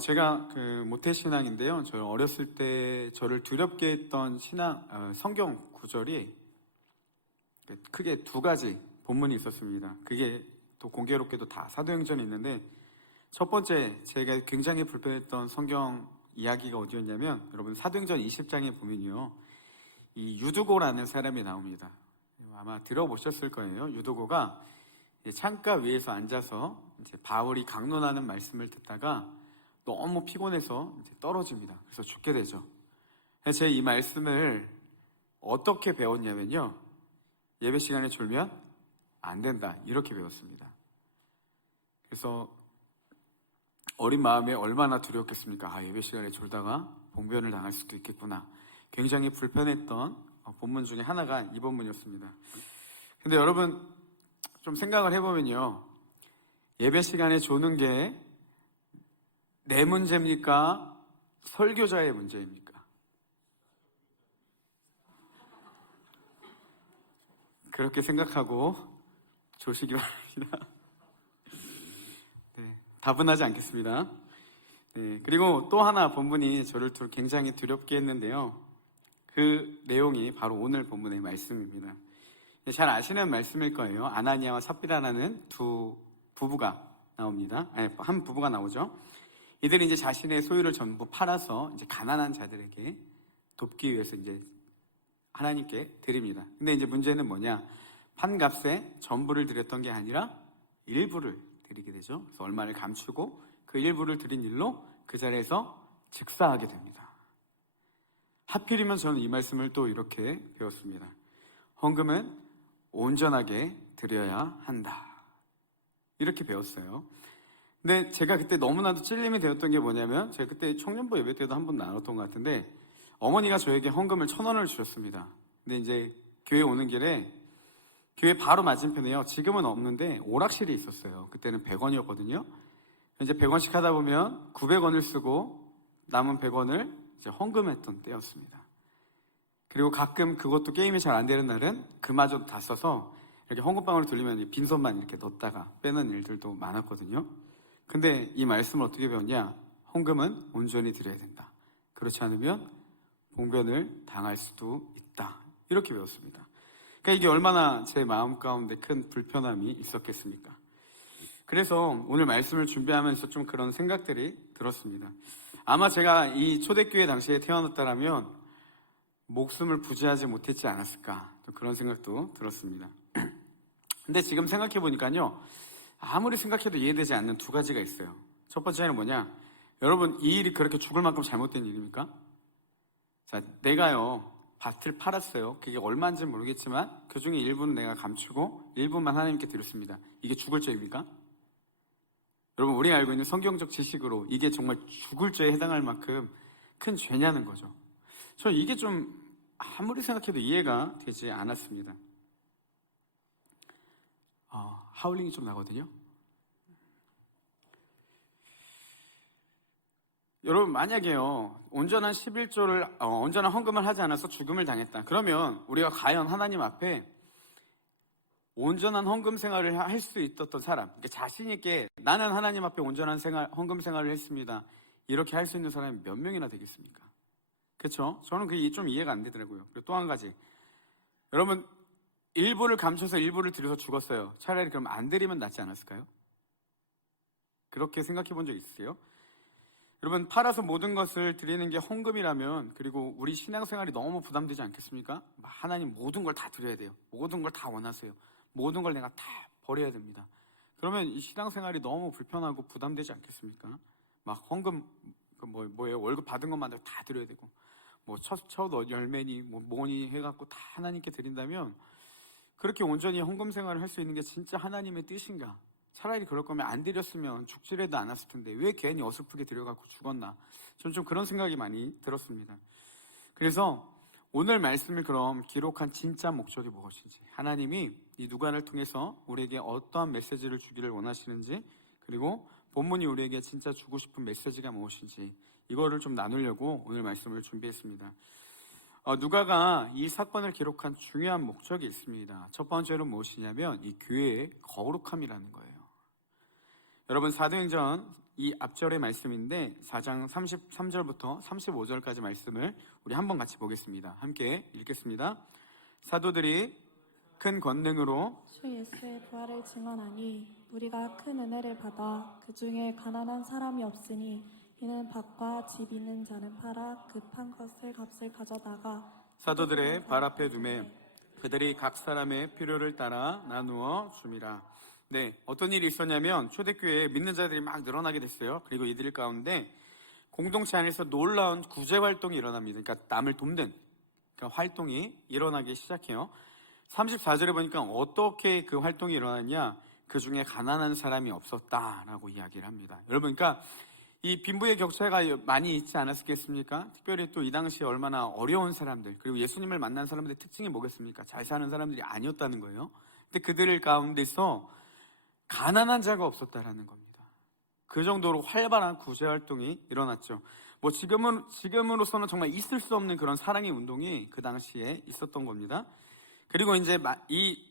제가 모태신앙인데요. 저 어렸을 때 저를 두렵게 했던 성경 구절이 크게 두 가지 본문이 있었습니다. 그게 또 공교롭게도 다 사도행전에 있는데, 첫 번째 제가 굉장히 불편했던 성경 이야기가 어디였냐면, 여러분 사도행전 20장에 보면요, 이 유두고라는 사람이 나옵니다. 아마 들어보셨을 거예요. 유두고가 창가 위에서 앉아서 이제 바울이 강론하는 말씀을 듣다가 너무 피곤해서 이제 떨어집니다. 그래서 죽게 되죠. 제가 이 말씀을 어떻게 배웠냐면요, 예배 시간에 졸면 안 된다, 이렇게 배웠습니다. 그래서 어린 마음에 얼마나 두려웠겠습니까? 예배 시간에 졸다가 봉변을 당할 수도 있겠구나. 굉장히 불편했던 본문 중에 하나가 이 본문이었습니다. 근데 여러분 좀 생각을 해보면요, 예배 시간에 조는 게 내 문제입니까? 설교자의 문제입니까? 그렇게 생각하고 조시기 바랍니다. 네, 다분하지 않겠습니다. 네, 그리고 또 하나 본문이 저를 굉장히 두렵게 했는데요, 그 내용이 바로 오늘 본문의 말씀입니다. 잘 아시는 말씀일 거예요. 아나니아와 삽비라라는 두 부부가 나옵니다. 한 부부가 나오죠. 이들은 이제 자신의 소유를 전부 팔아서 이제 가난한 자들에게 돕기 위해서 이제 하나님께 드립니다. 근데 이제 문제는 뭐냐? 판값에 전부를 드렸던 게 아니라 일부를 드리게 되죠. 그래서 얼마를 감추고 그 일부를 드린 일로 그 자리에서 즉사하게 됩니다. 하필이면 저는 이 말씀을 또 이렇게 배웠습니다. 헌금은 온전하게 드려야 한다, 이렇게 배웠어요. 근데 제가 그때 너무나도 찔림이 되었던 게 뭐냐면, 제가 그때 청년부 예배 때도 한번 나눴던 것 같은데, 어머니가 저에게 헌금을 1,000원을 주셨습니다. 근데 이제 교회 오는 길에 교회 바로 맞은편에요, 지금은 없는데 오락실이 있었어요. 그때는 100원이었거든요. 이제 100원씩 하다 보면 900원을 쓰고 남은 100원을 이제 헌금했던 때였습니다. 그리고 가끔 그것도 게임이 잘 안 되는 날은 그마저도 다 써서 이렇게 헌금방으로 돌리면 빈손만 이렇게 넣었다가 빼는 일들도 많았거든요. 근데 이 말씀을 어떻게 배웠냐? 헌금은 온전히 드려야 된다. 그렇지 않으면 봉변을 당할 수도 있다, 이렇게 배웠습니다. 그러니까 이게 얼마나 제 마음 가운데 큰 불편함이 있었겠습니까? 그래서 오늘 말씀을 준비하면서 좀 그런 생각들이 들었습니다. 아마 제가 이 초대교회 당시에 태어났다라면 목숨을 부지하지 못했지 않았을까, 또 그런 생각도 들었습니다. 근데 지금 생각해보니까요, 아무리 생각해도 이해되지 않는 두 가지가 있어요. 첫 번째는 뭐냐? 여러분, 이 일이 그렇게 죽을 만큼 잘못된 일입니까? 자, 내가요, 밭을 팔았어요. 그게 얼마인지 모르겠지만 그 중에 일부는 내가 감추고 일부만 하나님께 드렸습니다. 이게 죽을 죄입니까? 여러분, 우리가 알고 있는 성경적 지식으로 이게 정말 죽을 죄에 해당할 만큼 큰 죄냐는 거죠. 저는 이게 좀 아무리 생각해도 이해가 되지 않았습니다. 하울링이 좀 나거든요. 여러분, 만약에요, 온전한 11조를 온전한 헌금을 하지 않아서 죽음을 당했다, 그러면 우리가 과연 하나님 앞에 온전한 헌금 생활을 할 수 있었던 사람, 그러니까 자신 있게 나는 하나님 앞에 온전한 헌금 생활을 했습니다, 이렇게 할 수 있는 사람이 몇 명이나 되겠습니까? 그렇죠? 저는 그게 좀 이해가 안 되더라고요. 그리고 또 한 가지, 여러분, 일부를 감춰서 일부를 드려서 죽었어요. 차라리 그럼 안 드리면 낫지 않았을까요? 그렇게 생각해 본 적 있으세요? 여러분, 팔아서 모든 것을 드리는 게 헌금이라면, 그리고 우리 신앙생활이 너무 부담되지 않겠습니까? 하나님 모든 걸 다 드려야 돼요. 모든 걸 다 원하세요. 모든 걸 내가 다 버려야 됩니다. 그러면 이 신앙생활이 너무 불편하고 부담되지 않겠습니까? 막 헌금, 뭐예요? 월급 받은 것만 다 드려야 되고, 첫 열매니 뭐니 해갖고 다 하나님께 드린다면, 그렇게 온전히 헌금 생활을 할 수 있는 게 진짜 하나님의 뜻인가? 차라리 그럴 거면 안 드렸으면 죽지라도 않았을 텐데 왜 괜히 어설프게 드려갖고 죽었나? 저는 좀 그런 생각이 많이 들었습니다. 그래서 오늘 말씀을 그럼 기록한 진짜 목적이 무엇인지, 하나님이 이 누가를 통해서 우리에게 어떠한 메시지를 주기를 원하시는지, 그리고 본문이 우리에게 진짜 주고 싶은 메시지가 무엇인지, 이거를 좀 나누려고 오늘 말씀을 준비했습니다. 누가가 이 사건을 기록한 중요한 목적이 있습니다. 첫 번째로 무엇이냐면 이 교회의 거룩함이라는 거예요. 여러분, 사도행전 이 앞절의 말씀인데 4장 33절부터 35절까지 말씀을 우리 한번 같이 보겠습니다. 함께 읽겠습니다. 사도들이 큰 권능으로 주 예수의 부활을 증언하니 우리가 큰 은혜를 받아 그 중에 가난한 사람이 없으니 이는 밭과 집 있는 자는 팔아 그 판 것을 값을 가져다가 사도들의 발 앞에 두매 그들이 각 사람의 필요를 따라 나누어 줌이라. 네, 어떤 일이 있었냐면 초대교회에 믿는 자들이 막 늘어나게 됐어요. 그리고 이들 가운데 공동체 안에서 놀라운 구제 활동이 일어납니다. 그러니까 남을 돕는 활동이 일어나기 시작해요. 34절에 보니까 어떻게 그 활동이 일어났냐? 그 중에 가난한 사람이 없었다라고 이야기를 합니다. 여러분, 그러니까 이 빈부의 격차가 많이 있지 않았겠습니까? 특별히 또 이 당시에 얼마나 어려운 사람들, 그리고 예수님을 만난 사람들의 특징이 뭐겠습니까? 잘 사는 사람들이 아니었다는 거예요. 근데 그들 가운데서 가난한 자가 없었다라는 겁니다. 그 정도로 활발한 구제 활동이 일어났죠. 뭐 지금으로서는 정말 있을 수 없는 그런 사랑의 운동이 그 당시에 있었던 겁니다. 그리고 이제 이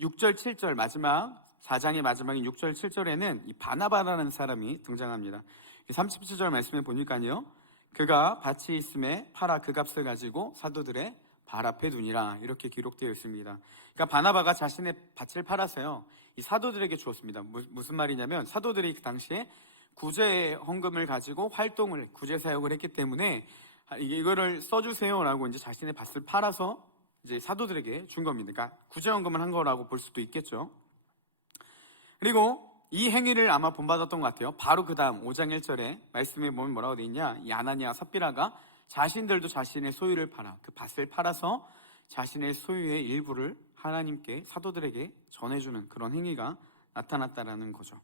6절, 7절 마지막 4장의 마지막인 6절, 7절에는 이 바나바라는 사람이 등장합니다. 37절 말씀에 보니까요, 그가 밭이 있음에 팔아 그 값을 가지고 사도들의 발 앞에 두니라 이렇게 기록되어 있습니다. 그러니까 바나바가 자신의 밭을 팔아서요 이 사도들에게 주었습니다. 무슨 말이냐면 사도들이 그 당시에 구제 헌금을 가지고 구제 사역을 했기 때문에 이거를 써주세요라고 이제 자신의 밭을 팔아서 이제 사도들에게 준 겁니다. 그러니까 구제 헌금을 한 거라고 볼 수도 있겠죠. 그리고 이 행위를 아마 본받았던 것 같아요. 바로 그 다음 5장 1절에 말씀에 보면 뭐라고 되어 있냐, 이 아나니아 삽비라가 자신들도 자신의 소유를 팔아 그 밭을 팔아서 자신의 소유의 일부를 하나님께 사도들에게 전해주는 그런 행위가 나타났다라는 거죠.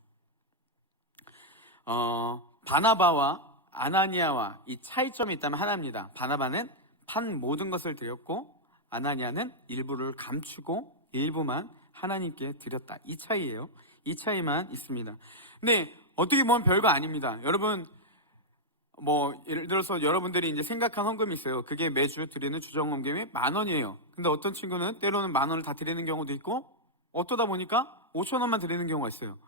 바나바와 아나니아와 이 차이점이 있다면 하나입니다. 바나바는 판 모든 것을 드렸고 아나니아는 일부를 감추고 일부만 하나님께 드렸다. 이 차이예요. 이 차이만 있습니다. 근데 어떻게 보면 별거 아닙니다. 여러분, 예를 들어서 여러분들이 이제 생각한 헌금이 있어요. 그게 매주 드리는 주정 헌금이 10,000원이에요. 근데 어떤 친구는 때로는 10,000원을 다 드리는 경우도 있고, 어떠다 보니까 5,000원만 드리는 경우가 있어요.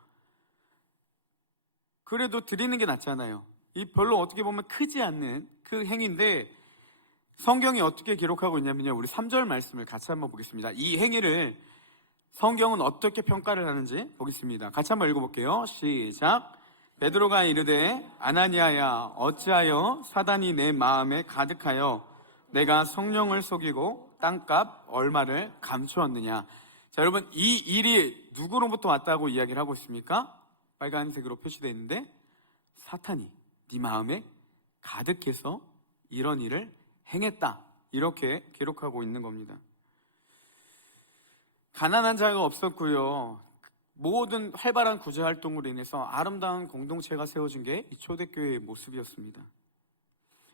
그래도 드리는 게 낫잖아요. 이 별로 어떻게 보면 크지 않는 그 행위인데, 성경이 어떻게 기록하고 있냐면요. 우리 3절 말씀을 같이 한번 보겠습니다. 이 행위를 성경은 어떻게 평가를 하는지 보겠습니다. 같이 한번 읽어볼게요. 시작. 베드로가 이르되 아나니아야 어찌하여 사단이 내 마음에 가득하여 내가 성령을 속이고 땅값 얼마를 감추었느냐. 자, 여러분, 이 일이 누구로부터 왔다고 이야기를 하고 있습니까? 빨간색으로 표시되어 있는데 사탄이 네 마음에 가득해서 이런 일을 행했다, 이렇게 기록하고 있는 겁니다. 가난한 자가 없었고요. 모든 활발한 구제 활동으로 인해서 아름다운 공동체가 세워진 게 이 초대교회의 모습이었습니다.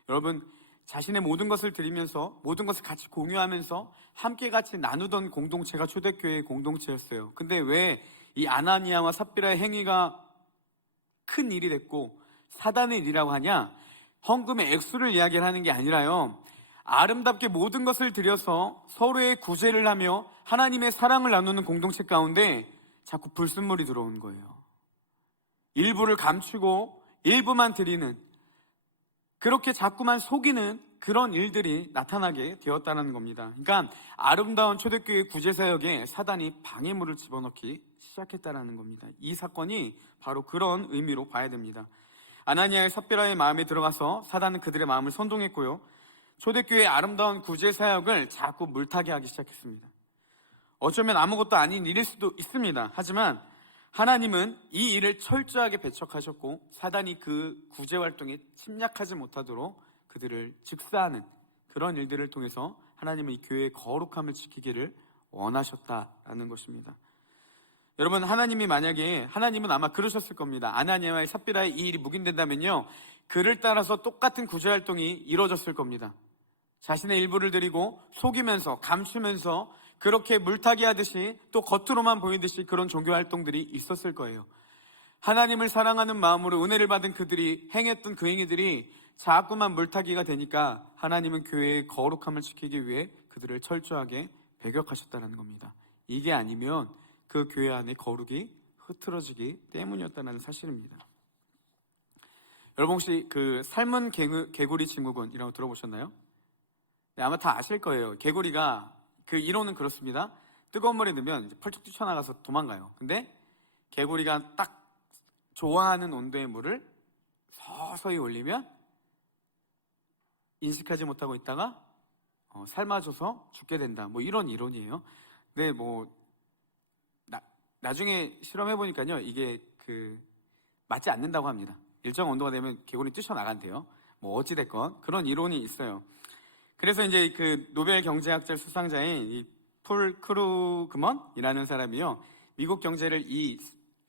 여러분, 자신의 모든 것을 드리면서 모든 것을 같이 공유하면서 함께 같이 나누던 공동체가 초대교회의 공동체였어요. 근데 왜 이 아나니아와 삽비라의 행위가 큰 일이 됐고 사단의 일이라고 하냐? 헌금의 액수를 이야기를 하는 게 아니라요, 아름답게 모든 것을 드려서 서로의 구제를 하며 하나님의 사랑을 나누는 공동체 가운데 자꾸 불순물이 들어온 거예요. 일부를 감추고 일부만 드리는, 그렇게 자꾸만 속이는 그런 일들이 나타나게 되었다는 겁니다. 그러니까 아름다운 초대교회 구제사역에 사단이 방해물을 집어넣기 시작했다는 겁니다. 이 사건이 바로 그런 의미로 봐야 됩니다. 아나니아의 삽비라의 마음에 들어가서 사단은 그들의 마음을 선동했고요, 초대교회의 아름다운 구제사역을 자꾸 물타게 하기 시작했습니다. 어쩌면 아무것도 아닌 일일 수도 있습니다. 하지만 하나님은 이 일을 철저하게 배척하셨고 사단이 그 구제활동에 침략하지 못하도록 그들을 즉사하는 그런 일들을 통해서 하나님은 이 교회의 거룩함을 지키기를 원하셨다라는 것입니다. 여러분, 하나님은 아마 그러셨을 겁니다. 아나니아와의 삽비라의 이 일이 묵인된다면요, 그를 따라서 똑같은 구제활동이 이루어졌을 겁니다. 자신의 일부를 드리고 속이면서 감추면서 그렇게 물타기 하듯이 또 겉으로만 보이듯이 그런 종교활동들이 있었을 거예요. 하나님을 사랑하는 마음으로 은혜를 받은 그들이 행했던 그 행위들이 자꾸만 물타기가 되니까 하나님은 교회의 거룩함을 지키기 위해 그들을 철저하게 배격하셨다는 겁니다. 이게 아니면 그 교회 안에 거룩이 흐트러지기 때문이었다는 사실입니다. 여러분 혹시 그 삶은 개구리 증후군이라고 들어보셨나요? 네, 아마 다 아실 거예요. 개구리가 그 이론은 그렇습니다. 뜨거운 물에 넣으면 이제 펄쩍 뛰쳐나가서 도망가요. 근데 개구리가 딱 좋아하는 온도의 물을 서서히 올리면 인식하지 못하고 있다가 삶아져서 죽게 된다. 뭐 이런 이론이에요. 근데 뭐 나중에 실험해 보니까요, 이게 맞지 않는다고 합니다. 일정 온도가 되면 개구리 뛰쳐나간대요. 뭐 어찌됐건 그런 이론이 있어요. 그래서 이제 그 노벨 경제학자 수상자인 이 폴 크루그먼이라는 사람이요, 미국 경제를 이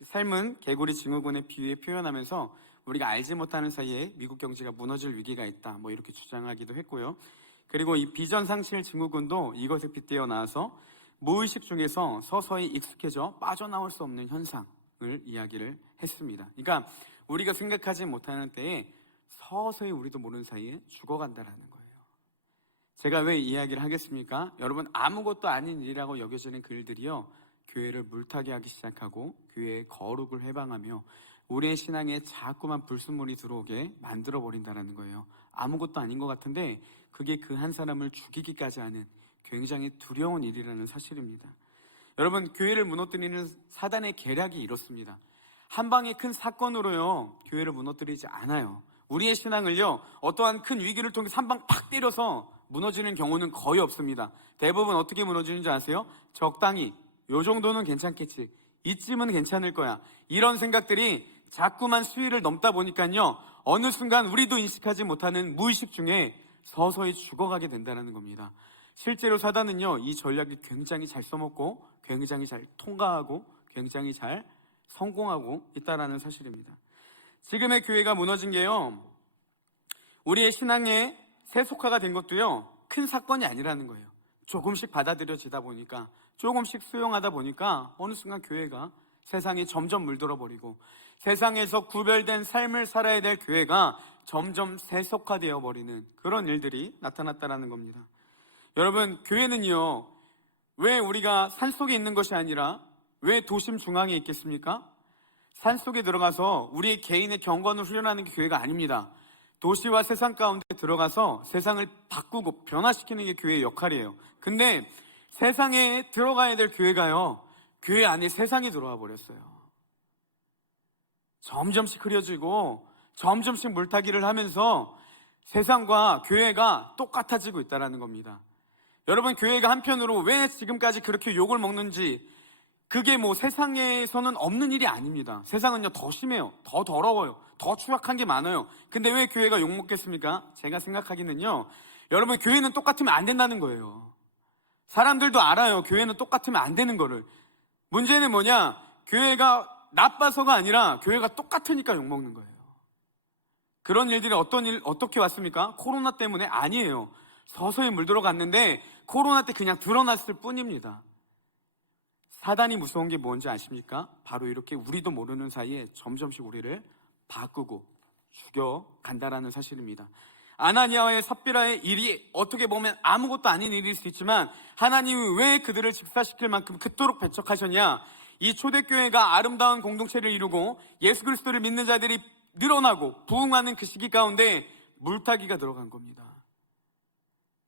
삶은 개구리 증후군에 비유해 표현하면서 우리가 알지 못하는 사이에 미국 경제가 무너질 위기가 있다, 뭐 이렇게 주장하기도 했고요. 그리고 이 비전 상실 증후군도 이것에 빗대어 나와서 무의식 중에서 서서히 익숙해져 빠져나올 수 없는 현상을 이야기를 했습니다. 그러니까 우리가 생각하지 못하는 때에 서서히 우리도 모르는 사이에 죽어간다라는 거예요. 제가 왜 이야기를 하겠습니까? 여러분, 아무것도 아닌 일이라고 여겨지는 글들이요, 교회를 물타기 하기 시작하고 교회의 거룩을 해방하며 우리의 신앙에 자꾸만 불순물이 들어오게 만들어버린다는 거예요. 아무것도 아닌 것 같은데 그게 그 한 사람을 죽이기까지 하는 굉장히 두려운 일이라는 사실입니다. 여러분, 교회를 무너뜨리는 사단의 계략이 이렇습니다. 한 방의 큰 사건으로요, 교회를 무너뜨리지 않아요. 우리의 신앙을요, 어떠한 큰 위기를 통해서 한 방 팍 때려서 무너지는 경우는 거의 없습니다. 대부분 어떻게 무너지는지 아세요? 적당히, 요 정도는 괜찮겠지, 이쯤은 괜찮을 거야, 이런 생각들이 자꾸만 수위를 넘다 보니까요, 어느 순간 우리도 인식하지 못하는 무의식 중에 서서히 죽어가게 된다는 겁니다. 실제로 사단은요, 이 전략이 굉장히 잘 써먹고 굉장히 잘 통과하고 굉장히 잘 성공하고 있다는 사실입니다. 지금의 교회가 무너진 게요, 우리의 신앙의 세속화가 된 것도요, 큰 사건이 아니라는 거예요. 조금씩 받아들여지다 보니까, 조금씩 수용하다 보니까 어느 순간 교회가 세상에 점점 물들어 버리고 세상에서 구별된 삶을 살아야 될 교회가 점점 세속화되어 버리는 그런 일들이 나타났다는 겁니다. 여러분, 교회는요, 왜 우리가 산속에 있는 것이 아니라 왜 도심 중앙에 있겠습니까? 산속에 들어가서 우리 개인의 경건을 훈련하는 게 교회가 아닙니다. 도시와 세상 가운데 들어가서 세상을 바꾸고 변화시키는 게 교회의 역할이에요. 근데 세상에 들어가야 될 교회가요, 교회 안에 세상이 들어와 버렸어요. 점점씩 흐려지고 점점씩 물타기를 하면서 세상과 교회가 똑같아지고 있다는 겁니다. 여러분, 교회가 한편으로 왜 지금까지 그렇게 욕을 먹는지, 그게 뭐 세상에서는 없는 일이 아닙니다. 세상은요, 더 심해요. 더 더러워요. 더 추악한 게 많아요. 근데 왜 교회가 욕 먹겠습니까? 제가 생각하기는요, 여러분, 교회는 똑같으면 안 된다는 거예요. 사람들도 알아요. 교회는 똑같으면 안 되는 거를. 문제는 뭐냐? 교회가 나빠서가 아니라 교회가 똑같으니까 욕 먹는 거예요. 그런 일들이 어떻게 왔습니까? 코로나 때문에 아니에요. 서서히 물들어 갔는데 코로나 때 그냥 드러났을 뿐입니다. 사단이 무서운 게 뭔지 아십니까? 바로 이렇게 우리도 모르는 사이에 점점씩 우리를 바꾸고 죽여간다라는 사실입니다. 아나니아와의 삽비라의 일이 어떻게 보면 아무것도 아닌 일일 수 있지만 하나님이 왜 그들을 직사시킬 만큼 그토록 배척하셨냐? 이 초대교회가 아름다운 공동체를 이루고 예수 그리스도를 믿는 자들이 늘어나고 부흥하는 그 시기 가운데 물타기가 들어간 겁니다.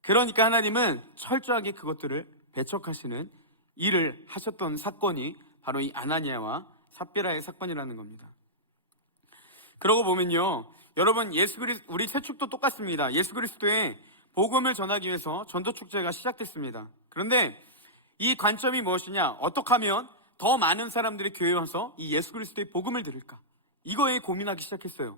그러니까 하나님은 철저하게 그것들을 배척하시는 일을 하셨던 사건이 바로 이 아나니아와 삽비라의 사건이라는 겁니다. 그러고 보면요, 여러분, 우리 세축도 똑같습니다. 예수 그리스도의 복음을 전하기 위해서 전도축제가 시작됐습니다. 그런데 이 관점이 무엇이냐? 어떻게 하면 더 많은 사람들이 교회에 와서 이 예수 그리스도의 복음을 들을까? 이거에 고민하기 시작했어요.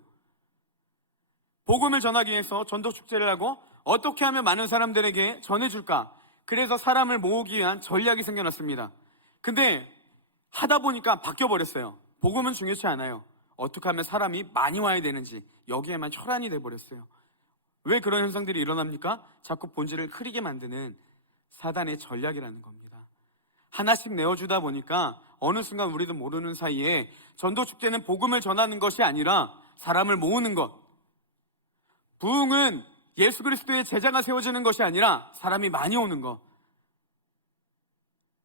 복음을 전하기 위해서 전도축제를 하고 어떻게 하면 많은 사람들에게 전해줄까? 그래서 사람을 모으기 위한 전략이 생겨났습니다. 근데 하다 보니까 바뀌어버렸어요. 복음은 중요치 않아요. 어떻게 하면 사람이 많이 와야 되는지, 여기에만 혈안이 돼버렸어요. 왜 그런 현상들이 일어납니까? 자꾸 본질을 흐리게 만드는 사단의 전략이라는 겁니다. 하나씩 내어주다 보니까 어느 순간 우리도 모르는 사이에 전도축제는 복음을 전하는 것이 아니라 사람을 모으는 것, 부흥은 예수 그리스도의 제자가 세워지는 것이 아니라 사람이 많이 오는 것.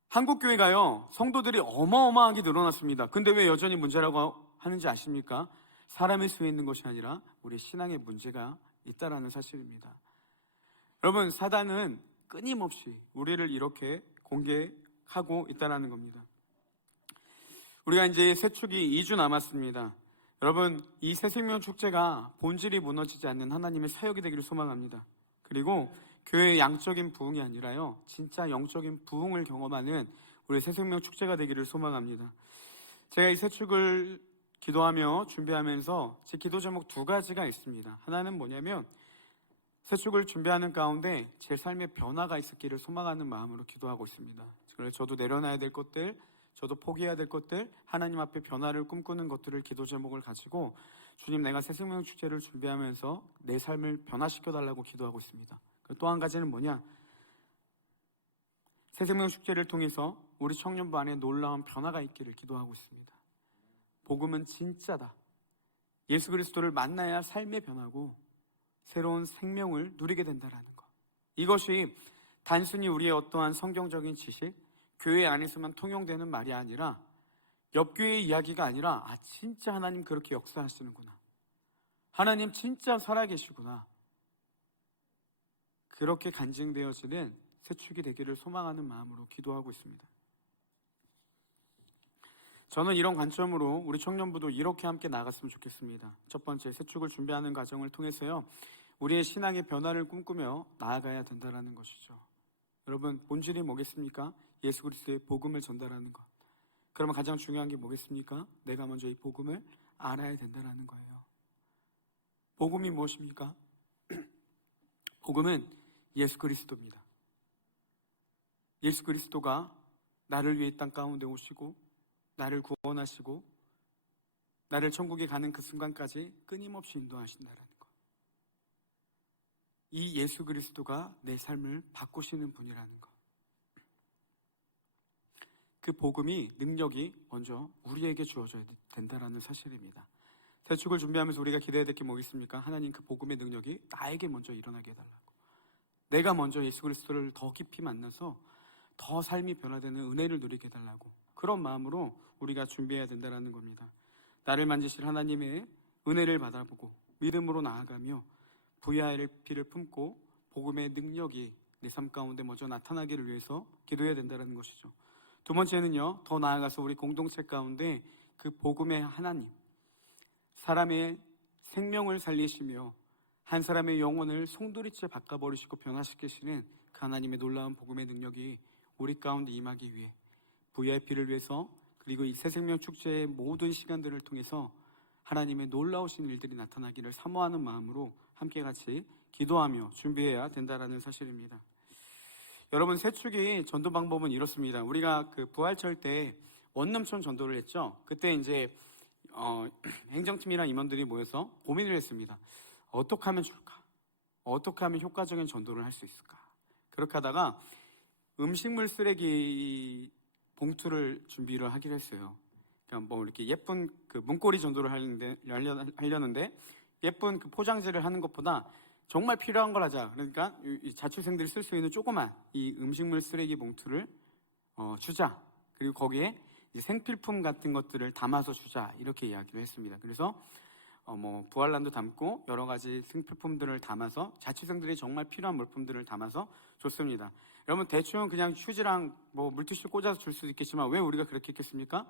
한국교회가요, 성도들이 어마어마하게 늘어났습니다. 근데 왜 여전히 문제라고 하는지 아십니까? 사람의 수에 있는 것이 아니라 우리 신앙의 문제가 있다라는 사실입니다. 여러분, 사단은 끊임없이 우리를 이렇게 공격하고 있다라는 겁니다. 우리가 이제 새축이 2주 남았습니다. 여러분, 이 새생명 축제가 본질이 무너지지 않는 하나님의 사역이 되기를 소망합니다. 그리고 교회의 양적인 부흥이 아니라요, 진짜 영적인 부흥을 경험하는 우리 새생명 축제가 되기를 소망합니다. 제가 이 새축을 기도하며 준비하면서 제 기도 제목 2가지가 있습니다. 하나는 뭐냐면 새축을 준비하는 가운데 제 삶의 변화가 있었기를 소망하는 마음으로 기도하고 있습니다. 그래서 저도 내려놔야 될 것들, 저도 포기해야 될 것들, 하나님 앞에 변화를 꿈꾸는 것들을 기도 제목을 가지고 주님, 내가 새생명 축제를 준비하면서 내 삶을 변화시켜달라고 기도하고 있습니다. 또 한 가지는 뭐냐? 새생명 축제를 통해서 우리 청년부 안에 놀라운 변화가 있기를 기도하고 있습니다. 복음은 진짜다. 예수 그리스도를 만나야 삶의 변화고 새로운 생명을 누리게 된다는 것. 이것이 단순히 우리의 어떠한 성경적인 지식, 교회 안에서만 통용되는 말이 아니라 옆교회의 이야기가 아니라 진짜 하나님 그렇게 역사하시는구나. 하나님 진짜 살아계시구나. 그렇게 간증되어지는 새축이 되기를 소망하는 마음으로 기도하고 있습니다. 저는 이런 관점으로 우리 청년부도 이렇게 함께 나갔으면 좋겠습니다. 첫 번째, 새축을 준비하는 과정을 통해서요, 우리의 신앙의 변화를 꿈꾸며 나아가야 된다는 것이죠. 여러분, 본질이 뭐겠습니까? 예수 그리스도의 복음을 전달하는 것. 그러면 가장 중요한 게 뭐겠습니까? 내가 먼저 이 복음을 알아야 된다는 거예요. 복음이 무엇입니까? 복음은 예수 그리스도입니다. 예수 그리스도가 나를 위해 이 땅 가운데 오시고 나를 구원하시고 나를 천국에 가는 그 순간까지 끊임없이 인도하신다는 것. 이 예수 그리스도가 내 삶을 바꾸시는 분이라는 것. 그 복음이, 능력이 먼저 우리에게 주어져야 된다는 사실입니다. 새축을 준비하면서 우리가 기대해야 될 게 뭐겠습니까? 하나님, 그 복음의 능력이 나에게 먼저 일어나게 해달라고. 내가 먼저 예수 그리스도를 더 깊이 만나서 더 삶이 변화되는 은혜를 누리게 해달라고. 그런 마음으로 우리가 준비해야 된다는 겁니다. 나를 만지실 하나님의 은혜를 받아보고 믿음으로 나아가며 VIP를 품고 복음의 능력이 내 삶 가운데 먼저 나타나기를 위해서 기도해야 된다는 것이죠. 두 번째는요, 더 나아가서 우리 공동체 가운데 그 복음의 하나님, 사람의 생명을 살리시며 한 사람의 영혼을 송두리째 바꿔버리시고 변화시키시는 그 하나님의 놀라운 복음의 능력이 우리 가운데 임하기 위해 VIP를 위해서, 그리고 이 새생명 축제의 모든 시간들을 통해서 하나님의 놀라우신 일들이 나타나기를 사모하는 마음으로 함께 같이 기도하며 준비해야 된다는 사실입니다. 여러분, 새축이 전도 방법은 이렇습니다. 우리가 그 부활절 때 원룸촌 전도를 했죠. 그때 이제 행정팀이랑 임원들이 모여서 고민을 했습니다. 어떻게 하면 좋을까? 어떻게 하면 효과적인 전도를 할 수 있을까? 그렇게 하다가 음식물 쓰레기 봉투를 준비를 하기로 했어요. 그러니까 뭐 이렇게 예쁜 그 문고리 전도를 하려는데 예쁜 그 포장지를 하는 것보다 정말 필요한 걸 하자. 그러니까 이 자취생들이 쓸 수 있는 조그만 이 음식물 쓰레기 봉투를 주자. 그리고 거기에 이제 생필품 같은 것들을 담아서 주자. 이렇게 이야기를 했습니다. 그래서 뭐 부활란도 담고 여러 가지 생필품들을 담아서 자취생들이 정말 필요한 물품들을 담아서 줬습니다. 여러분, 대충 그냥 휴지랑 뭐 물티슈 꽂아서 줄 수도 있겠지만 왜 우리가 그렇게 했겠습니까?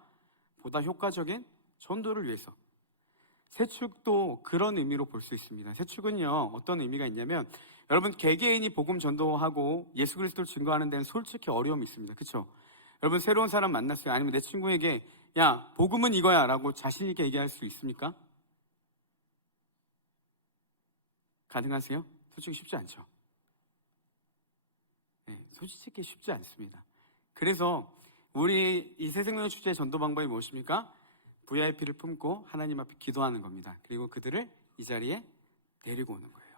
보다 효과적인 전도를 위해서. 새축도 그런 의미로 볼 수 있습니다. 새축은요, 어떤 의미가 있냐면, 여러분, 개개인이 복음 전도하고 예수 그리스도를 증거하는 데는 솔직히 어려움이 있습니다. 그렇죠? 여러분, 새로운 사람 만났어요. 아니면 내 친구에게 야, 복음은 이거야 라고 자신 있게 얘기할 수 있습니까? 가능하세요? 솔직히 쉽지 않죠. 네, 솔직히 쉽지 않습니다. 그래서 우리 이 새생명 축제의 전도 방법이 무엇입니까? VIP를 품고 하나님 앞에 기도하는 겁니다. 그리고 그들을 이 자리에 데리고 오는 거예요.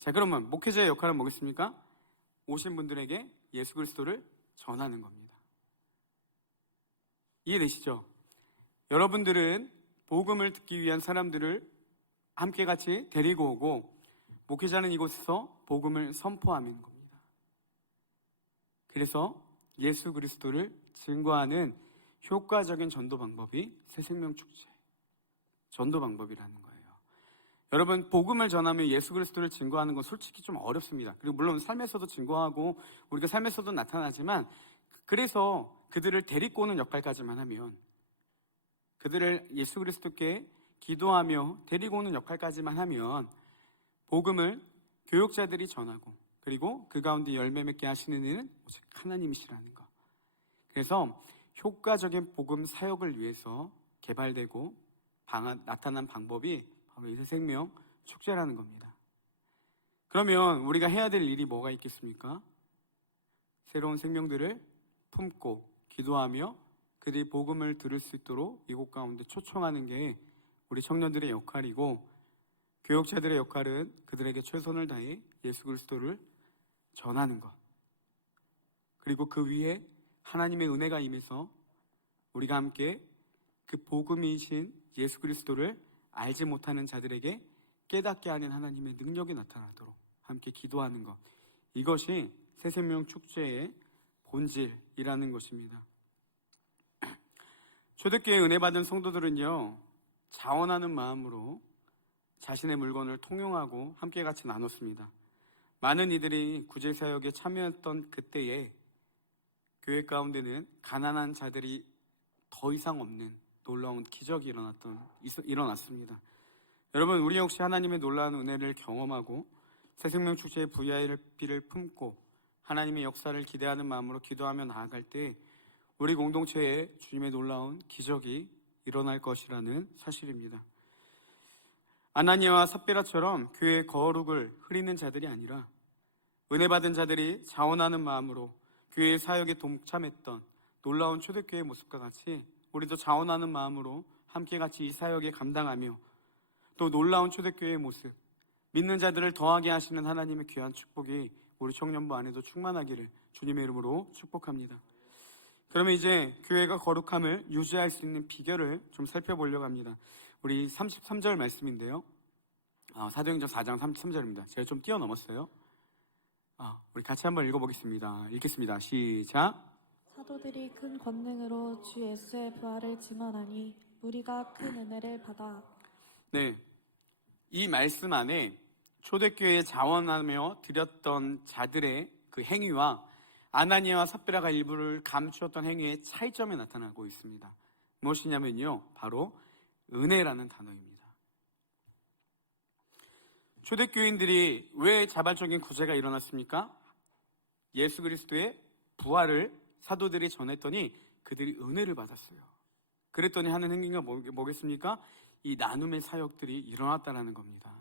자, 그러면 목회자의 역할은 뭐겠습니까? 오신 분들에게 예수 그리스도를 전하는 겁니다. 이해되시죠? 여러분들은 복음을 듣기 위한 사람들을 함께 같이 데리고 오고, 목회자는 이곳에서 복음을 선포하는 겁니다. 그래서 예수 그리스도를 증거하는 효과적인 전도 방법이 새생명 축제. 전도 방법이라는 거예요. 여러분, 복음을 전하며 예수 그리스도를 증거하는 건 솔직히 좀 어렵습니다. 그리고 물론 삶에서도 증거하고 우리가 삶에서도 나타나지만, 그래서 그들을 데리고 오는 역할까지만 하면, 그들을 예수 그리스도께 기도하며 데리고 오는 역할까지만 하면 복음을 교육자들이 전하고, 그리고 그 가운데 열매 맺게 하시는 이는 오직 하나님이시라는 것. 그래서 효과적인 복음 사역을 위해서 개발되고 나타난 방법이 바로 이 새생명 축제라는 겁니다. 그러면 우리가 해야 될 일이 뭐가 있겠습니까? 새로운 생명들을 품고 기도하며 그들이 복음을 들을 수 있도록 이곳 가운데 초청하는 게 우리 청년들의 역할이고, 교육자들의 역할은 그들에게 최선을 다해 예수 그리스도를 전하는 것, 그리고 그 위에 하나님의 은혜가 임해서 우리가 함께 그 복음이신 예수 그리스도를 알지 못하는 자들에게 깨닫게 하는 하나님의 능력이 나타나도록 함께 기도하는 것, 이것이 새생명 축제의 본질이라는 것입니다. 초대교회 은혜 받은 성도들은요, 자원하는 마음으로 자신의 물건을 통용하고 함께 같이 나눴습니다. 많은 이들이 구제사역에 참여했던 그때에 교회 가운데는 가난한 자들이 더 이상 없는 놀라운 기적이 일어났습니다. 여러분, 우리 역시 하나님의 놀라운 은혜를 경험하고 새생명 축제의 VIP를 품고 하나님의 역사를 기대하는 마음으로 기도하며 나아갈 때 우리 공동체에 주님의 놀라운 기적이 일어날 것이라는 사실입니다. 아나니아와 삽비라처럼 교회의 거룩을 흐리는 자들이 아니라 은혜 받은 자들이 자원하는 마음으로 교회의 사역에 동참했던 놀라운 초대교회의 모습과 같이 우리도 자원하는 마음으로 함께 같이 이 사역에 감당하며 또 놀라운 초대교회의 모습, 믿는 자들을 더하게 하시는 하나님의 귀한 축복이 우리 청년부 안에도 충만하기를 주님의 이름으로 축복합니다. 그러면 이제 교회가 거룩함을 유지할 수 있는 비결을 좀 살펴보려고 합니다. 우리 33절 말씀인데요. 사도행전 4장 33절입니다. 제가 좀 뛰어넘었어요. 우리 같이 한번 읽어보겠습니다. 읽겠습니다. 시작. 사도들이 큰 권능으로 주 예수의 부활을 증언하니 우리가 큰 은혜를 받아. 네, 이 말씀 안에 초대교회에 자원하며 드렸던 자들의 그 행위와 아나니아와 삽비라가 일부를 감추었던 행위의 차이점이 나타나고 있습니다. 무엇이냐면요, 바로 은혜라는 단어입니다. 초대교인들이 왜 자발적인 구제가 일어났습니까? 예수 그리스도의 부활을 사도들이 전했더니 그들이 은혜를 받았어요. 그랬더니 하는 행위가 뭐겠습니까? 이 나눔의 사역들이 일어났다는 겁니다.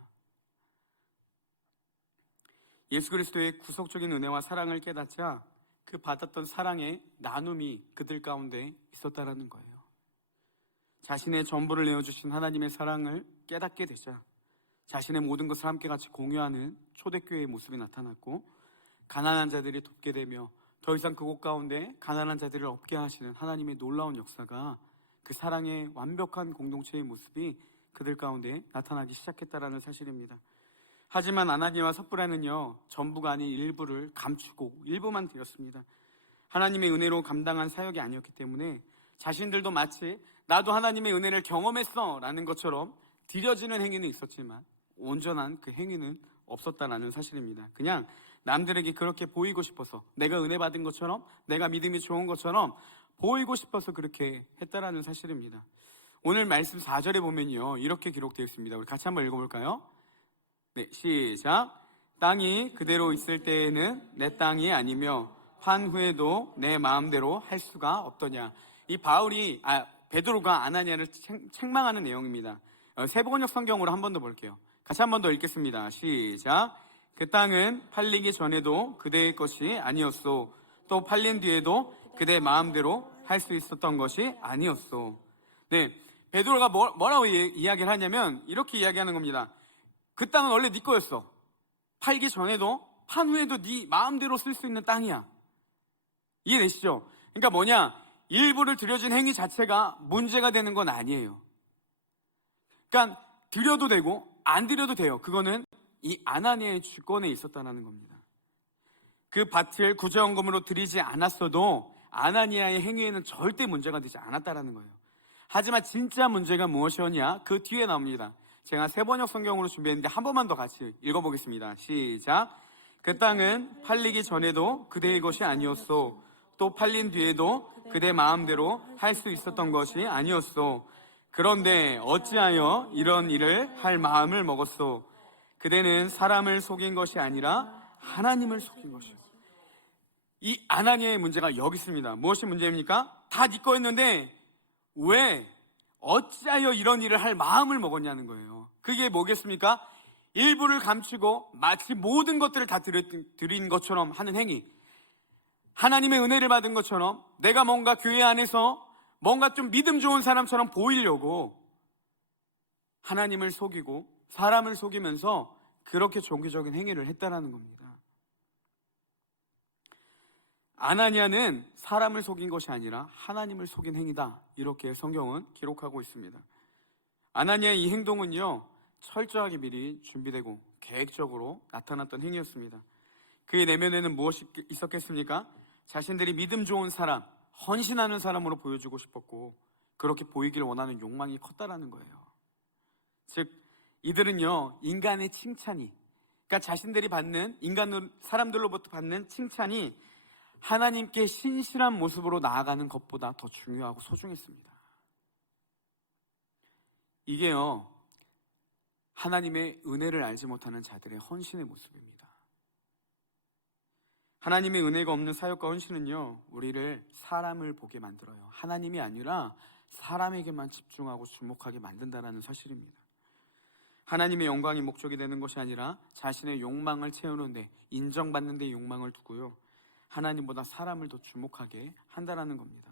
예수 그리스도의 구속적인 은혜와 사랑을 깨닫자 그 받았던 사랑의 나눔이 그들 가운데 있었다는 거예요. 자신의 전부를 내어주신 하나님의 사랑을 깨닫게 되자 자신의 모든 것을 함께 같이 공유하는 초대교회의 모습이 나타났고, 가난한 자들이 돕게 되며 더 이상 그곳 가운데 가난한 자들을 없게 하시는 하나님의 놀라운 역사가, 그 사랑의 완벽한 공동체의 모습이 그들 가운데 나타나기 시작했다라는 사실입니다. 하지만 아나니아와 삽비라는요, 전부가 아닌 일부를 감추고 일부만 드렸습니다. 하나님의 은혜로 감당한 사역이 아니었기 때문에 자신들도 마치 나도 하나님의 은혜를 경험했어 라는 것처럼 드려지는 행위는 있었지만 온전한 그 행위는 없었다라는 사실입니다. 그냥 남들에게 그렇게 보이고 싶어서, 내가 은혜 받은 것처럼, 내가 믿음이 좋은 것처럼 보이고 싶어서 그렇게 했다라는 사실입니다. 오늘 말씀 4절에 보면요, 이렇게 기록되어 있습니다. 우리 같이 한번 읽어볼까요? 네, 시작. 땅이 그대로 있을 때에는 내 땅이 아니며 판 후에도 내 마음대로 할 수가 없더냐. 이 베드로가 아나니아를 책망하는 내용입니다. 세번역 성경으로 한 번 더 볼게요. 같이 한 번 더 읽겠습니다. 시작. 그 땅은 팔리기 전에도 그대의 것이 아니었소. 또 팔린 뒤에도 그대 마음대로 할 수 있었던 것이 아니었소. 네, 베드로가 뭐라고 이야기를 하냐면 이렇게 이야기하는 겁니다. 그 땅은 원래 네 거였어. 팔기 전에도 판 후에도 네 마음대로 쓸 수 있는 땅이야. 이해되시죠? 그러니까 뭐냐, 일부를 드려진 행위 자체가 문제가 되는 건 아니에요. 그러니까 드려도 되고 안 드려도 돼요. 그거는 이 아나니아의 주권에 있었다는 겁니다. 그 밭을 구제헌금으로 드리지 않았어도 아나니아의 행위에는 절대 문제가 되지 않았다는 거예요. 하지만 진짜 문제가 무엇이었냐? 그 뒤에 나옵니다. 제가 세번역 성경으로 준비했는데 한 번만 더 같이 읽어보겠습니다. 시작. 그 땅은 팔리기 전에도 그대의 것이 아니었소. 또 팔린 뒤에도 그대 마음대로 할 수 있었던 것이 아니었소. 그런데 어찌하여 이런 일을 할 마음을 먹었소? 그대는 사람을 속인 것이 아니라 하나님을 속인 것이요. 이 아나니아의 문제가 여기 있습니다. 무엇이 문제입니까? 다 네 거였는데 왜 어찌하여 이런 일을 할 마음을 먹었냐는 거예요. 그게 뭐겠습니까? 일부를 감추고 마치 모든 것들을 다 드린 것처럼 하는 행위. 하나님의 은혜를 받은 것처럼 내가 뭔가 교회 안에서 뭔가 좀 믿음 좋은 사람처럼 보이려고 하나님을 속이고 사람을 속이면서 그렇게 종교적인 행위를 했다라는 겁니다. 아나니아는 사람을 속인 것이 아니라 하나님을 속인 행위다. 이렇게 성경은 기록하고 있습니다. 아나니아의 이 행동은요, 철저하게 미리 준비되고 계획적으로 나타났던 행위였습니다. 그의 내면에는 무엇이 있었겠습니까? 자신들이 믿음 좋은 사람, 헌신하는 사람으로 보여주고 싶었고 그렇게 보이길 원하는 욕망이 컸다라는 거예요. 즉 이들은요, 인간의 칭찬이, 그러니까 자신들이 받는 인간 사람들로부터 받는 칭찬이 하나님께 신실한 모습으로 나아가는 것보다 더 중요하고 소중했습니다. 이게요, 하나님의 은혜를 알지 못하는 자들의 헌신의 모습입니다. 하나님의 은혜가 없는 사역과 헌신은요, 우리를 사람을 보게 만들어요. 하나님이 아니라 사람에게만 집중하고 주목하게 만든다는 사실입니다. 하나님의 영광이 목적이 되는 것이 아니라 자신의 욕망을 채우는데, 인정받는 데 욕망을 두고요, 하나님보다 사람을 더 주목하게 한다는 겁니다.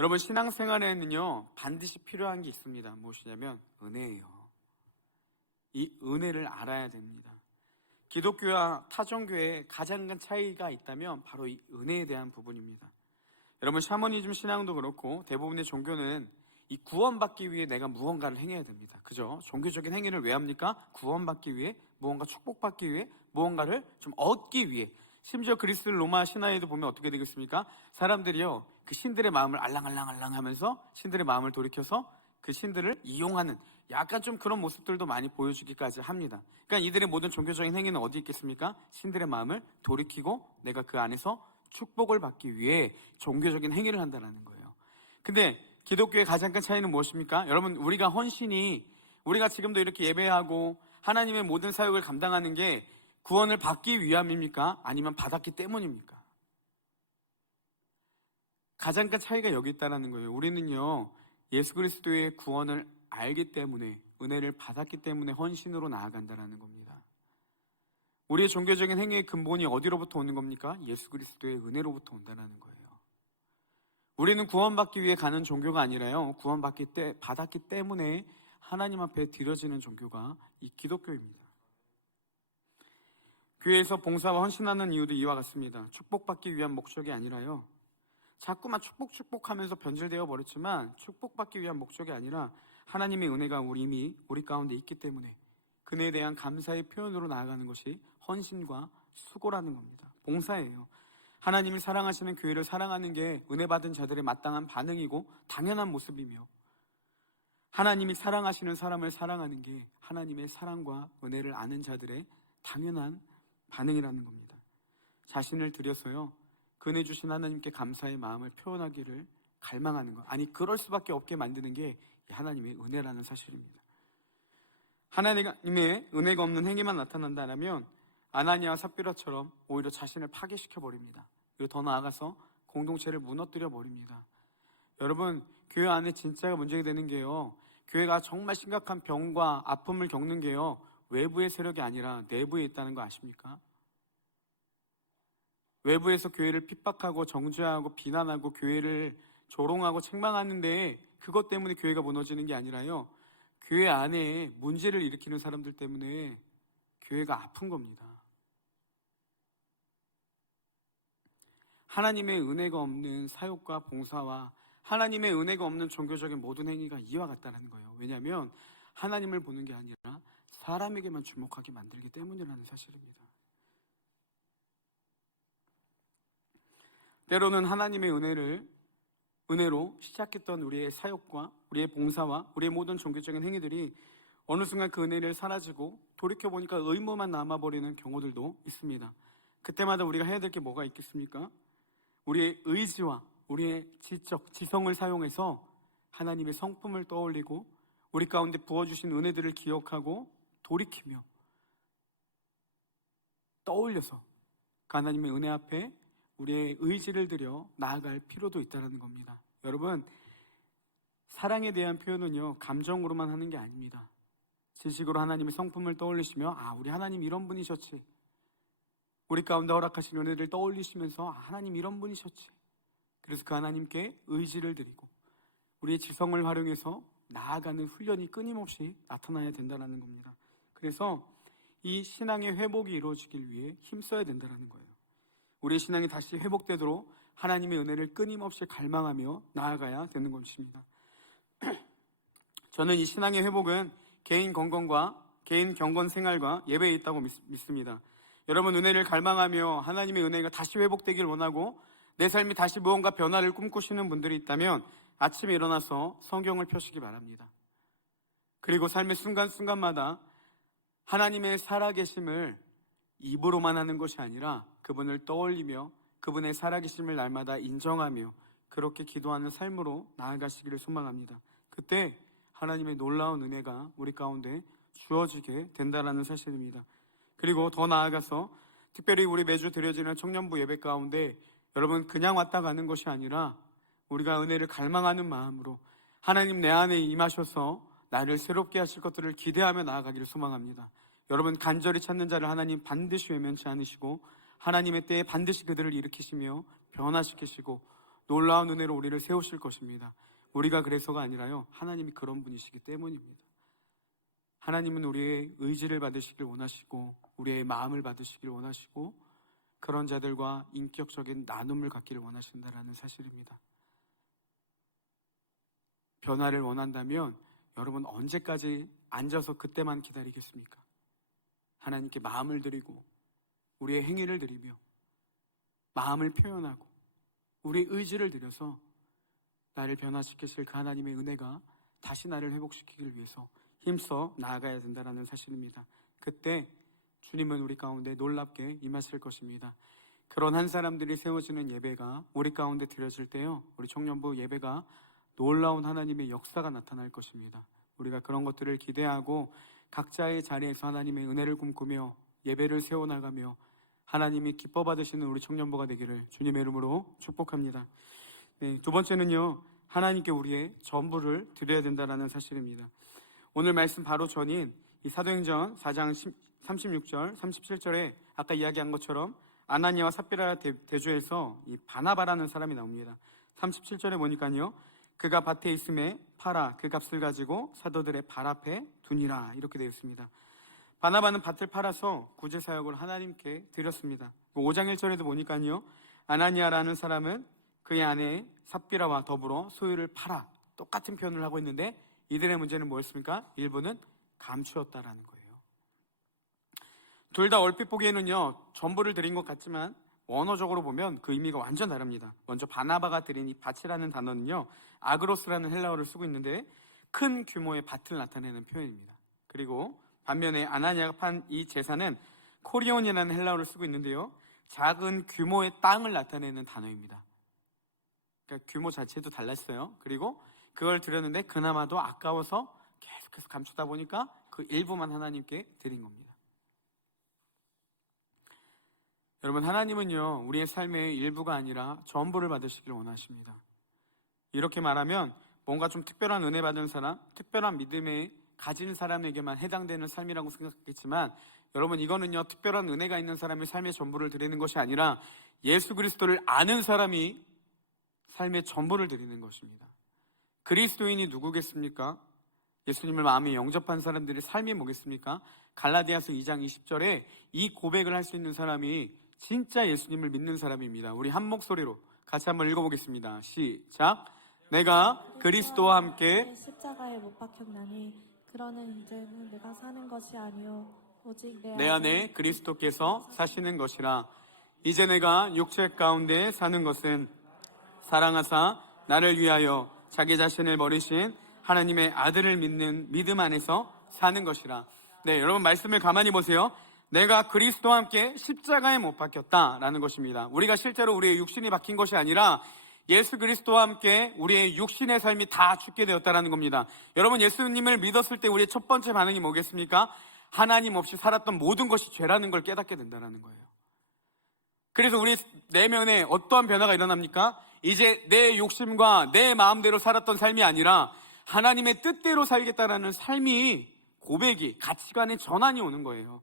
여러분, 신앙생활에는요, 반드시 필요한 게 있습니다. 무엇이냐면 은혜예요. 이 은혜를 알아야 됩니다. 기독교와 타종교의 가장 큰 차이가 있다면 바로 이 은혜에 대한 부분입니다. 여러분, 샤머니즘 신앙도 그렇고 대부분의 종교는 이 구원받기 위해 내가 무언가를 행해야 됩니다. 그죠? 종교적인 행위를 왜 합니까? 구원받기 위해, 무언가 축복받기 위해, 무언가를 좀 얻기 위해. 심지어 그리스 로마 신화에도 보면 어떻게 되겠습니까? 사람들이요, 그 신들의 마음을 알랑알랑 하면서 신들의 마음을 돌이켜서 그 신들을 이용하는 약간 좀 그런 모습들도 많이 보여주기까지 합니다. 그러니까 이들의 모든 종교적인 행위는 어디 있겠습니까? 신들의 마음을 돌이키고 내가 그 안에서 축복을 받기 위해 종교적인 행위를 한다는 거예요. 근데 기독교의 가장 큰 차이는 무엇입니까? 여러분, 우리가 우리가 지금도 이렇게 예배하고 하나님의 모든 사역을 감당하는 게 구원을 받기 위함입니까? 아니면 받았기 때문입니까? 가장 큰 차이가 여기 있다는 거예요. 우리는요, 예수 그리스도의 구원을 알기 때문에, 은혜를 받았기 때문에 헌신으로 나아간다는 겁니다. 우리의 종교적인 행위의 근본이 어디로부터 오는 겁니까? 예수 그리스도의 은혜로부터 온다는 거예요. 우리는 구원받기 위해 가는 종교가 아니라요, 받았기 때문에 하나님 앞에 드려지는 종교가 이 기독교입니다. 교회에서 봉사와 헌신하는 이유도 이와 같습니다. 축복받기 위한 목적이 아니라요, 자꾸만 축복하면서 변질되어 버렸지만 축복받기 위한 목적이 아니라 하나님의 은혜가 이미 우리 가운데 있기 때문에 그네에 대한 감사의 표현으로 나아가는 것이 헌신과 수고라는 겁니다. 봉사예요. 하나님이 사랑하시는 교회를 사랑하는 게 은혜 받은 자들의 마땅한 반응이고 당연한 모습이며, 하나님이 사랑하시는 사람을 사랑하는 게 하나님의 사랑과 은혜를 아는 자들의 당연한 반응이라는 겁니다. 자신을 들여서요, 은혜 주신 하나님께 감사의 마음을 표현하기를 갈망하는 것, 아니 그럴 수밖에 없게 만드는 게 하나님의 은혜라는 사실입니다. 하나님의 은혜가 없는 행위만 나타난다면 아나니아와 삽비라처럼 오히려 자신을 파괴시켜 버립니다. 그리고 더 나아가서 공동체를 무너뜨려 버립니다. 여러분, 교회 안에 진짜가 문제가 되는 게요, 교회가 정말 심각한 병과 아픔을 겪는 게요, 외부의 세력이 아니라 내부에 있다는 거 아십니까? 외부에서 교회를 핍박하고 정죄하고 비난하고 교회를 조롱하고 책망하는데 그것 때문에 교회가 무너지는 게 아니라요, 교회 안에 문제를 일으키는 사람들 때문에 교회가 아픈 겁니다. 하나님의 은혜가 없는 사역과 봉사와 하나님의 은혜가 없는 종교적인 모든 행위가 이와 같다는 거예요. 왜냐하면 하나님을 보는 게 아니라 사람에게만 주목하게 만들기 때문이라는 사실입니다. 때로는 하나님의 은혜를 은혜로 시작했던 우리의 사역과 우리의 봉사와 우리의 모든 종교적인 행위들이 어느 순간 그 은혜를 사라지고 돌이켜보니까 의무만 남아버리는 경우들도 있습니다. 그때마다 우리가 해야 될 게 뭐가 있겠습니까? 우리의 의지와 우리의 지적, 지성을 사용해서 하나님의 성품을 떠올리고 우리 가운데 부어주신 은혜들을 기억하고 돌이키며 떠올려서 그 하나님의 은혜 앞에 우리의 의지를 들여 나아갈 필요도 있다는 겁니다. 여러분, 사랑에 대한 표현은요, 감정으로만 하는 게 아닙니다. 지식으로 하나님의 성품을 떠올리시며 우리 하나님 이런 분이셨지, 우리 가운데 허락하신 은혜를 떠올리시면서 하나님 이런 분이셨지, 그래서 그 하나님께 의지를 드리고 우리의 지성을 활용해서 나아가는 훈련이 끊임없이 나타나야 된다는 겁니다. 그래서 이 신앙의 회복이 이루어지길 위해 힘써야 된다는 거예요. 우리의 신앙이 다시 회복되도록 하나님의 은혜를 끊임없이 갈망하며 나아가야 되는 것입니다. 저는 이 신앙의 회복은 개인 건강과 개인 경건 생활과 예배에 있다고 믿습니다. 여러분, 은혜를 갈망하며 하나님의 은혜가 다시 회복되길 원하고 내 삶이 다시 무언가 변화를 꿈꾸시는 분들이 있다면 아침에 일어나서 성경을 펴시기 바랍니다. 그리고 삶의 순간순간마다 하나님의 살아계심을 입으로만 하는 것이 아니라 그분을 떠올리며 그분의 살아계심을 날마다 인정하며 그렇게 기도하는 삶으로 나아가시기를 소망합니다. 그때 하나님의 놀라운 은혜가 우리 가운데 주어지게 된다는 사실입니다. 그리고 더 나아가서 특별히 우리 매주 드려지는 청년부 예배 가운데 여러분, 그냥 왔다 가는 것이 아니라 우리가 은혜를 갈망하는 마음으로 하나님 내 안에 임하셔서 나를 새롭게 하실 것들을 기대하며 나아가기를 소망합니다. 여러분, 간절히 찾는 자를 하나님 반드시 외면치 않으시고 하나님의 때에 반드시 그들을 일으키시며 변화시키시고 놀라운 은혜로 우리를 세우실 것입니다. 우리가 그래서가 아니라요, 하나님이 그런 분이시기 때문입니다. 하나님은 우리의 의지를 받으시길 원하시고 우리의 마음을 받으시길 원하시고 그런 자들과 인격적인 나눔을 갖기를 원하신다는 사실입니다. 변화를 원한다면 여러분, 언제까지 앉아서 그때만 기다리겠습니까? 하나님께 마음을 드리고 우리의 행위를 드리며 마음을 표현하고 우리의 의지를 드려서 나를 변화시키실 그 하나님의 은혜가 다시 나를 회복시키기 위해서 힘써 나아가야 된다는 사실입니다. 그때 주님은 우리 가운데 놀랍게 임하실 것입니다. 그런 한 사람들이 세워지는 예배가 우리 가운데 드려질 때요, 우리 청년부 예배가 놀라운 하나님의 역사가 나타날 것입니다. 우리가 그런 것들을 기대하고 각자의 자리에서 하나님의 은혜를 꿈꾸며 예배를 세워나가며 하나님이 기뻐 받으시는 우리 청년부가 되기를 주님의 이름으로 축복합니다. 네, 두 번째는요, 하나님께 우리의 전부를 드려야 된다는 사실입니다. 오늘 말씀 바로 전인 이 사도행전 4장 36절, 37절에 아까 이야기한 것처럼 아나니아와 삽비라 대조에서 이 바나바라는 사람이 나옵니다. 37절에 보니까요, 그가 밭에 있음에 팔아 그 값을 가지고 사도들의 발 앞에 두니라, 이렇게 되어 있습니다. 바나바는 밭을 팔아서 구제 사역을 하나님께 드렸습니다. 5장 1절에도 보니까요, 아나니아라는 사람은 그의 아내 삽비라와 더불어 소유를 팔아, 똑같은 표현을 하고 있는데 이들의 문제는 뭐였습니까? 일부는 감추었다라는 거예요. 둘 다 얼핏 보기에는요, 전부를 드린 것 같지만 원어적으로 보면 그 의미가 완전 다릅니다. 먼저 바나바가 드린 이 밭이라는 단어는요, 아그로스라는 헬라어를 쓰고 있는데 큰 규모의 밭을 나타내는 표현입니다. 그리고 반면에 아나니아가 판 이 제사는 코리온이라는 헬라어를 쓰고 있는데요, 작은 규모의 땅을 나타내는 단어입니다. 그러니까 규모 자체도 달랐어요. 그리고 그걸 드렸는데 그나마도 아까워서 계속해서 감추다 보니까 그 일부만 하나님께 드린 겁니다. 여러분, 하나님은요, 우리의 삶의 일부가 아니라 전부를 받으시길 원하십니다. 이렇게 말하면 뭔가 좀 특별한 은혜 받은 사람, 특별한 믿음에 가진 사람에게만 해당되는 삶이라고 생각했지만 여러분, 이거는요, 특별한 은혜가 있는 사람의 삶의 전부를 드리는 것이 아니라 예수 그리스도를 아는 사람이 삶의 전부를 드리는 것입니다. 그리스도인이 누구겠습니까? 예수님을 마음에 영접한 사람들의 삶이 뭐겠습니까? 갈라디아서 2장 20절에 이 고백을 할 수 있는 사람이 진짜 예수님을 믿는 사람입니다. 우리 한 목소리로 같이 한번 읽어보겠습니다. 시작. 내가 그리스도와 함께 십자가에 못 박혔나니 그러는 이제는 내가 사는 것이 아니요 오직 내 안에 그리스도께서 사시는 것이라. 이제 내가 육체 가운데 사는 것은 사랑하사 나를 위하여 자기 자신을 버리신 하나님의 아들을 믿는 믿음 안에서 사는 것이라. 네, 여러분 말씀을 가만히 보세요. 내가 그리스도와 함께 십자가에 못 박혔다라는 것입니다. 우리가 실제로 우리의 육신이 박힌 것이 아니라 예수 그리스도와 함께 우리의 육신의 삶이 다 죽게 되었다라는 겁니다. 여러분, 예수님을 믿었을 때 우리의 첫 번째 반응이 뭐겠습니까? 하나님 없이 살았던 모든 것이 죄라는 걸 깨닫게 된다는 거예요. 그래서 우리 내면에 어떠한 변화가 일어납니까? 이제 내 욕심과 내 마음대로 살았던 삶이 아니라 하나님의 뜻대로 살겠다라는 삶이, 고백이, 가치관의 전환이 오는 거예요.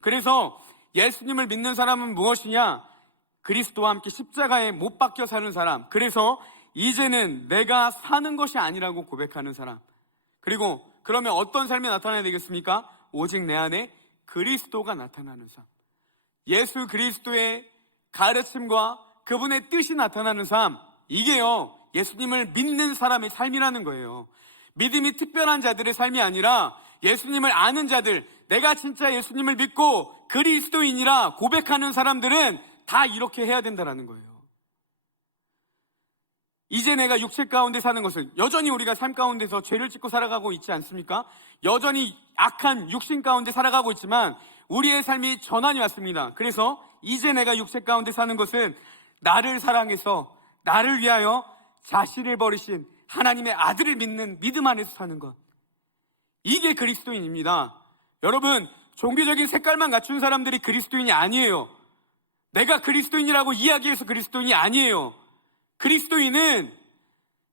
그래서 예수님을 믿는 사람은 무엇이냐? 그리스도와 함께 십자가에 못 박혀 사는 사람. 그래서 이제는 내가 사는 것이 아니라고 고백하는 사람. 그리고 그러면 어떤 삶이 나타나야 되겠습니까? 오직 내 안에 그리스도가 나타나는 삶. 예수 그리스도의 가르침과 그분의 뜻이 나타나는 삶. 이게요, 예수님을 믿는 사람의 삶이라는 거예요. 믿음이 특별한 자들의 삶이 아니라 예수님을 아는 자들, 내가 진짜 예수님을 믿고 그리스도인이라 고백하는 사람들은 다 이렇게 해야 된다는 거예요. 이제 내가 육체 가운데 사는 것은, 여전히 우리가 삶 가운데서 죄를 짓고 살아가고 있지 않습니까? 여전히 악한 육신 가운데 살아가고 있지만 우리의 삶이 전환이 왔습니다. 그래서 이제 내가 육체 가운데 사는 것은 나를 사랑해서 나를 위하여 자신을 버리신 하나님의 아들을 믿는 믿음 안에서 사는 것. 이게 그리스도인입니다. 여러분, 종교적인 색깔만 갖춘 사람들이 그리스도인이 아니에요. 내가 그리스도인이라고 이야기해서 그리스도인이 아니에요. 그리스도인은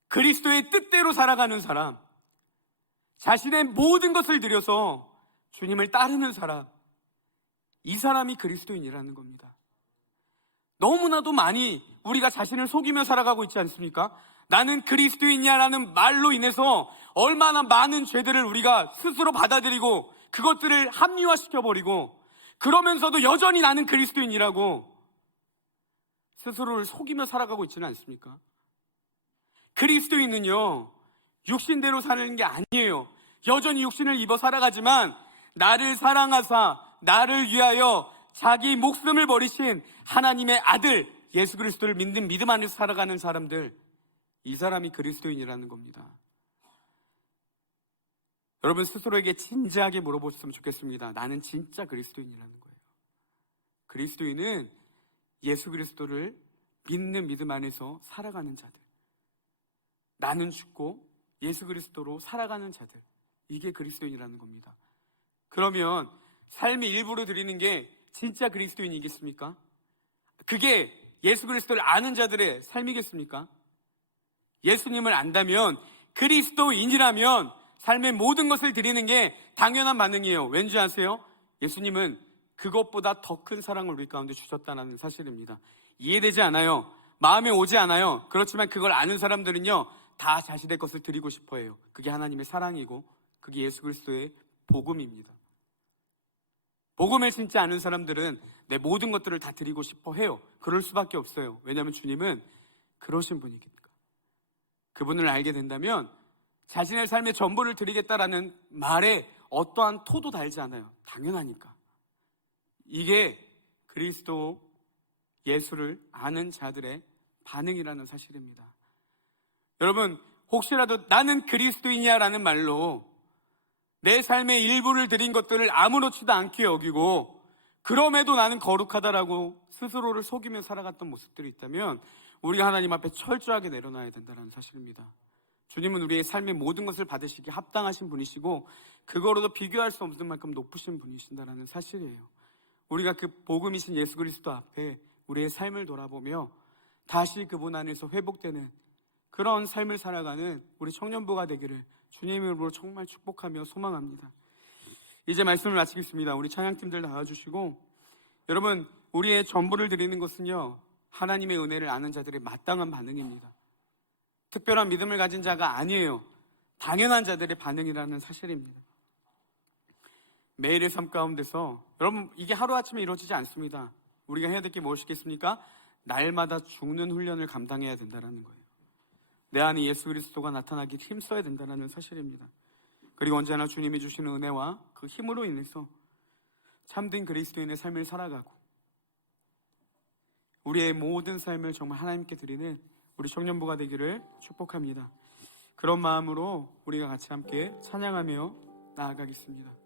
그리스도의 뜻대로 살아가는 사람, 자신의 모든 것을 들여서 주님을 따르는 사람, 이 사람이 그리스도인이라는 겁니다. 너무나도 많이 우리가 자신을 속이며 살아가고 있지 않습니까? 나는 그리스도인이야라는 말로 인해서 얼마나 많은 죄들을 우리가 스스로 받아들이고 그것들을 합리화시켜버리고, 그러면서도 여전히 나는 그리스도인이라고 스스로를 속이며 살아가고 있지는 않습니까? 그리스도인은요, 육신대로 사는 게 아니에요. 여전히 육신을 입어 살아가지만 나를 사랑하사 나를 위하여 자기 목숨을 버리신 하나님의 아들 예수 그리스도를 믿는 믿음 안에서 살아가는 사람들, 이 사람이 그리스도인이라는 겁니다. 여러분 스스로에게 진지하게 물어보셨으면 좋겠습니다. 나는 진짜 그리스도인이라는 거예요. 그리스도인은 예수 그리스도를 믿는 믿음 안에서 살아가는 자들, 나는 죽고 예수 그리스도로 살아가는 자들, 이게 그리스도인이라는 겁니다. 그러면 삶의 일부로 드리는 게 진짜 그리스도인이겠습니까? 그게 예수 그리스도를 아는 자들의 삶이겠습니까? 예수님을 안다면, 그리스도인이라면 삶의 모든 것을 드리는 게 당연한 반응이에요. 왠지 아세요? 예수님은 그것보다 더 큰 사랑을 우리 가운데 주셨다는 사실입니다. 이해되지 않아요. 마음에 오지 않아요. 그렇지만 그걸 아는 사람들은요, 다 자신의 것을 드리고 싶어 해요. 그게 하나님의 사랑이고 그게 예수 그리스도의 복음입니다. 복음을 진짜 아는 사람들은 내 모든 것들을 다 드리고 싶어 해요. 그럴 수밖에 없어요. 왜냐하면 주님은 그러신 분이니까. 그분을 알게 된다면 자신의 삶의 전부를 드리겠다라는 말에 어떠한 토도 달지 않아요. 당연하니까. 이게 그리스도 예수를 아는 자들의 반응이라는 사실입니다. 여러분, 혹시라도 나는 그리스도인이야 라는 말로 내 삶의 일부를 드린 것들을 아무렇지도 않게 여기고 그럼에도 나는 거룩하다라고 스스로를 속이며 살아갔던 모습들이 있다면 우리가 하나님 앞에 철저하게 내려놔야 된다는 사실입니다. 주님은 우리의 삶의 모든 것을 받으시기에 합당하신 분이시고 그거로도 비교할 수 없는 만큼 높으신 분이신다는 사실이에요. 우리가 그 복음이신 예수 그리스도 앞에 우리의 삶을 돌아보며 다시 그분 안에서 회복되는 그런 삶을 살아가는 우리 청년부가 되기를 주님의 이름으로 정말 축복하며 소망합니다. 이제 말씀을 마치겠습니다. 우리 찬양팀들 나와주시고, 여러분 우리의 전부를 드리는 것은요, 하나님의 은혜를 아는 자들의 마땅한 반응입니다. 특별한 믿음을 가진 자가 아니에요. 당연한 자들의 반응이라는 사실입니다. 매일의 삶 가운데서 여러분 이게 하루아침에 이루어지지 않습니다. 우리가 해야 될 게 무엇이겠습니까? 날마다 죽는 훈련을 감당해야 된다는 거예요. 내 안에 예수 그리스도가 나타나기 힘써야 된다는 사실입니다. 그리고 언제나 주님이 주시는 은혜와 그 힘으로 인해서 참된 그리스도인의 삶을 살아가고 우리의 모든 삶을 정말 하나님께 드리는 우리 청년부가 되기를 축복합니다. 그런 마음으로 우리가 같이 함께 찬양하며 나아가겠습니다.